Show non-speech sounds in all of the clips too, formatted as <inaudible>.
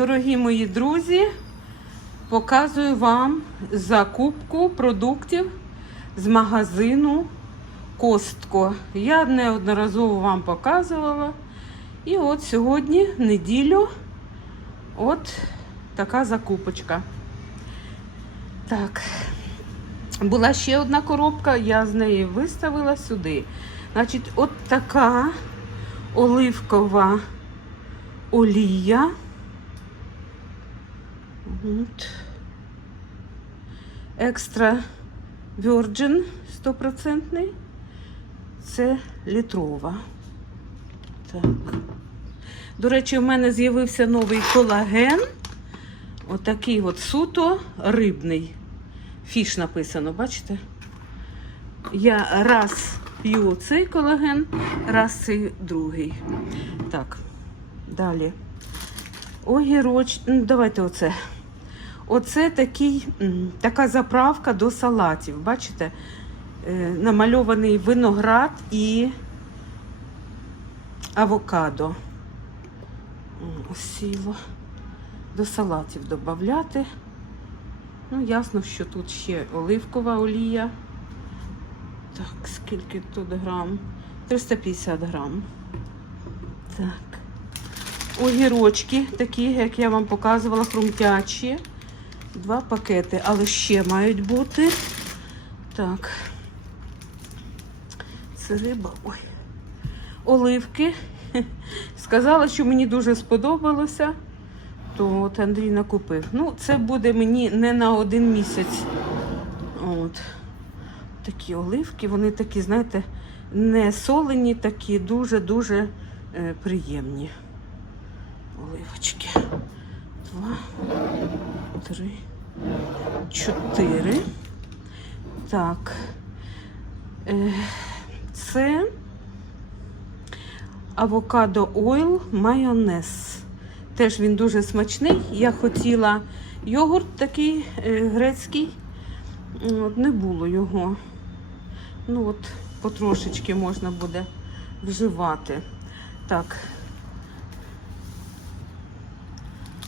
дорогі мої друзі. Показую вам закупку продуктів з магазину Костко. Я неодноразово вам показувала. І от сьогодні, неділю, от така закупочка. Так, була ще одна коробка, я з неї виставила сюди. Значить, от така оливкова олія. От. Екстра Virgin 100%. Це літрова. Так. До речі, в мене з'явився новий колаген. Отакий от суто рибний. Фіш написано, бачите? Я раз п'ю цей колаген, раз цей другий. Так, далі. Огіроч. Ну, давайте оце. Оце такий, така заправка до салатів. Бачите? Е, намальований виноград і авокадо. Його до салатів додати. Ну, ясно, що тут ще оливкова олія. Так, скільки тут грам? 350 грам. Так. Огірочки, такі, як я вам показувала, хрумтячі. Два пакети, але ще мають бути. Так. Це риба. Ой. Оливки. <laughs> Сказала, що мені дуже сподобалося, то от Андрій накупив. Ну, це буде мені не на один місяць. От. Такі оливки, вони такі, знаєте, не солені, такі дуже-дуже е, приємні. Оливочки. Два, три, чотири. Так. Е, Це авокадо ойл майонез. Теж він дуже смачний. Я хотіла йогурт такий е, грецький. От, не було його. Ну от, потрошечки можна буде вживати. Так.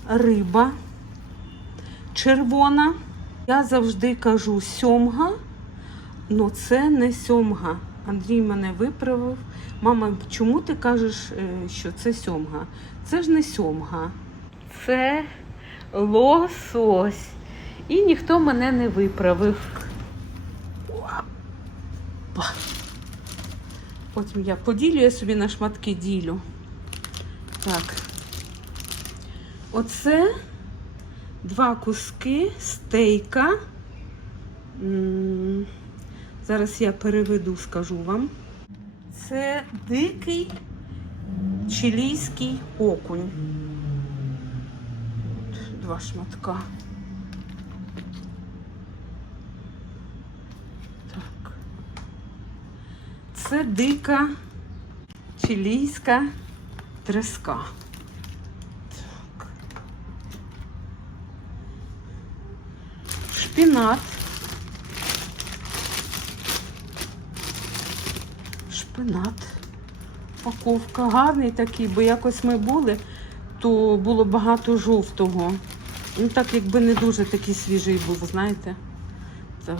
Риба червона. Я завжди кажу сьомга, але це не сьомга. Андрій мене виправив. Мама, чому ти кажеш, е, що це сьомга? Це ж не сьомга. Це лосось. І ніхто мене не виправив. Опа. Потім я поділю, я собі на шматки ділю. Так. Оце два куски стейка. Зараз я переведу, скажу вам. Це дикий чилійський окунь. Два шматка. Так. Це дика чилійська треска. Шпінат. Шпинат. Упаковка гарний такий, бо якось ми були, то було багато жовтого. Ну так якби не дуже такий свіжий був, знаєте. Так.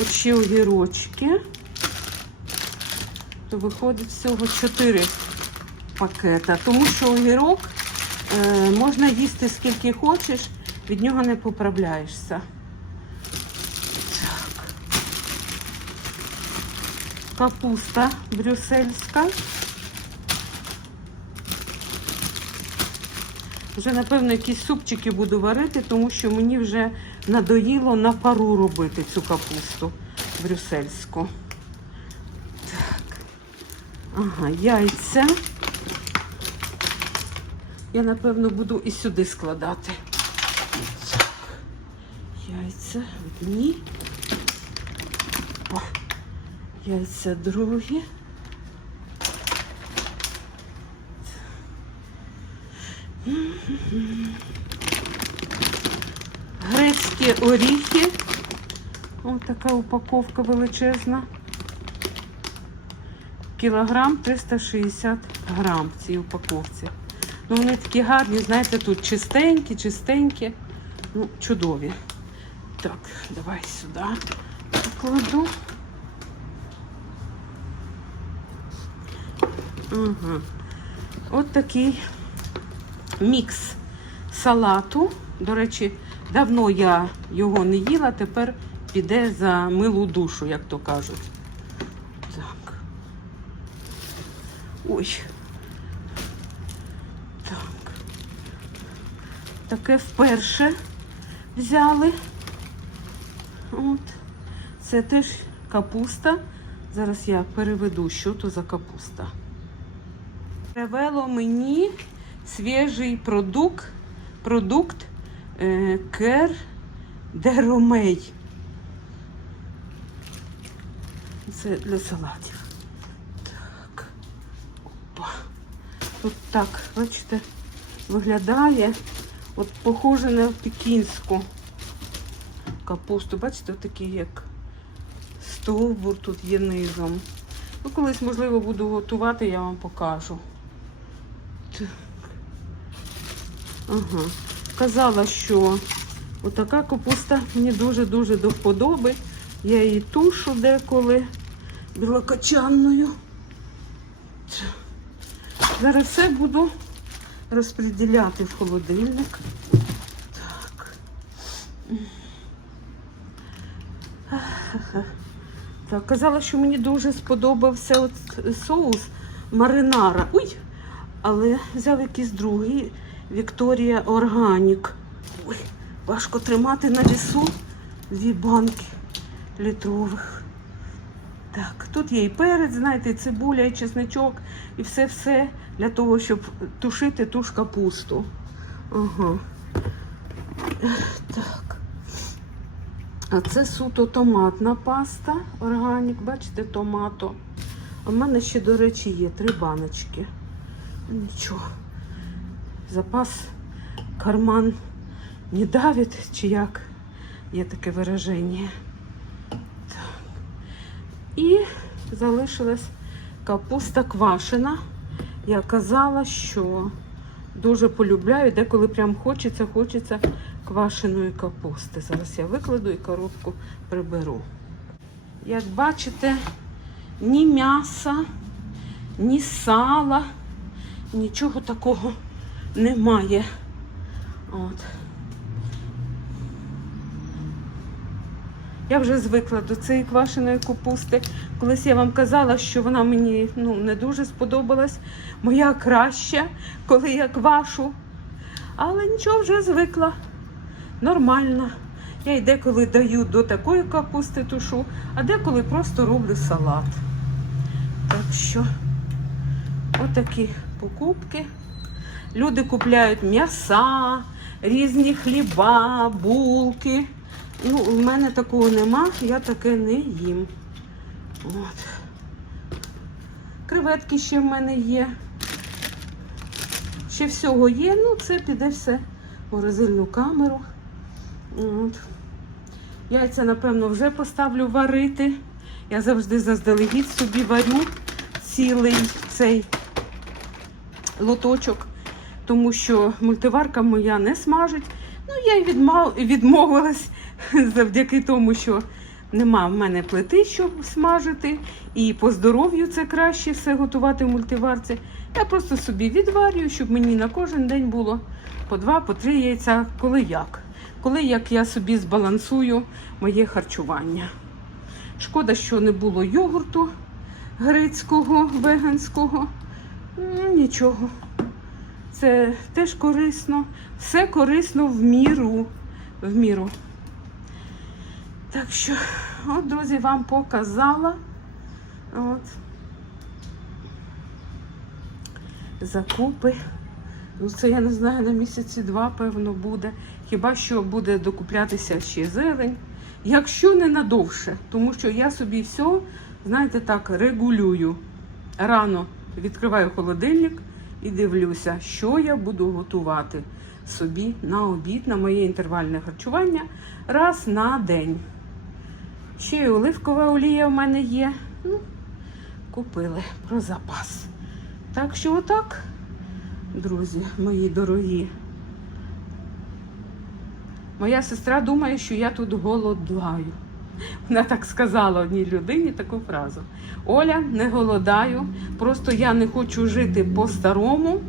От ще огірочки. То виходить всього 4 пакета. Тому що огірок е, можна їсти скільки хочеш, від нього не поправляєшся. Капуста брюссельська. Вже, напевно, якісь супчики буду варити, тому що мені вже надоїло на пару робити цю капусту брюссельську. Так. Ага, яйця. Я, напевно, буду і сюди складати. Так. Яйця одні. Яйця другі. Грецькі оріхи. Ось така упаковка величезна. Кілограм 360 грам в цій упаковці. Ну, вони такі гарні, знаєте, тут чистенькі, чистенькі. Ну, чудові. Так, давай сюди покладу. Ага. От такий мікс салату. До речі, давно я його не їла, тепер піде за милу душу, як то кажуть. Так. Ой. Так. Таке вперше взяли. От. Це теж капуста. Зараз я переведу, що то за капуста. Привело мені свіжий продукт, продукт е, кер де. Це для салатів. Так. Опа. Тут так, бачите, виглядає. От похоже на пекінську капусту. Бачите, такий як стовбур тут є низом. Ну, колись, можливо, буду готувати, я вам покажу. Так. Ага. Казала, що отака капуста мені дуже-дуже до вподоби. Я її тушу деколи білокочанною. Зараз все буду розподіляти в холодильник. Так. Так, казала, що мені дуже сподобався соус маринара. Ой! Але взяв якийсь другий Вікторія Органік. Ой, важко тримати на вісу дві банки літрових. Так, тут є і перець, знаєте, і цибуля, і чесничок, і все-все для того, щоб тушити ту ж капусту. Ага. Так. А це суто томатна паста органік, бачите, томато. В мене ще, до речі, є три баночки. Нічого. Запас карман не давить, чи як є таке вираження. Так. І залишилась капуста квашена. Я казала, що дуже полюбляю, деколи прям хочеться, хочеться квашеної капусти. Зараз я викладу і коробку приберу. Як бачите, ні м'яса, ні сала, нічого такого немає. От. Я вже звикла до цієї квашеної капусти. Колись я вам казала, що вона мені ну, не дуже сподобалась. Моя краща, коли я квашу. Але нічого вже звикла. Нормально. Я й деколи даю до такої капусти тушу, а деколи просто роблю салат. Так що, отакі покупки. Люди купляють м'яса, різні хліба, булки. Ну, в мене такого нема, я таке не їм. От. Креветки ще в мене є. Ще всього є, ну це піде все в морозильну камеру. От. Яйця, напевно, вже поставлю варити. Я завжди заздалегідь собі варю цілий цей лоточок, тому що мультиварка моя не смажить. Ну, я й відмов... відмовилась <laughs> завдяки тому, що нема в мене плити, щоб смажити. І по здоров'ю це краще все готувати в мультиварці. Я просто собі відварюю, щоб мені на кожен день було по два, по три яйця, коли як. Коли як я собі збалансую моє харчування. Шкода, що не було йогурту грецького, веганського. Нічого. Це теж корисно. Все корисно в міру. В міру. Так що, от, друзі, вам показала. От. Закупи. Ну, це я не знаю, на місяці два, певно, буде. Хіба що буде докуплятися ще зелень. Якщо не надовше, тому що я собі все, знаєте, так, регулюю. Рано відкриваю холодильник і дивлюся, що я буду готувати собі на обід, на моє інтервальне харчування раз на день. Ще й оливкова олія в мене є. Ну, купили про запас. Так що отак. друзі, мої дорогі. Моя сестра думає, що я тут голодаю. Вона так сказала одній людині таку фразу. Оля, не голодаю, просто я не хочу жити по-старому.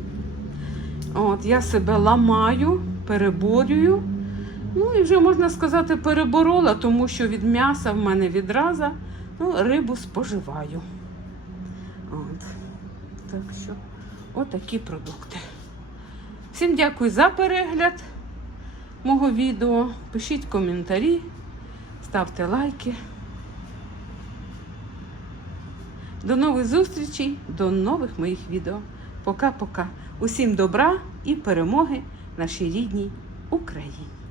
От, я себе ламаю, переборюю. Ну і вже можна сказати, переборола, тому що від м'яса в мене відраза ну, рибу споживаю. От. Так що, отакі продукти. Всім дякую за перегляд мого відео. Пишіть коментарі, ставте лайки. До нових зустрічей, до нових моїх відео. Пока-пока. Усім добра і перемоги нашій рідній Україні.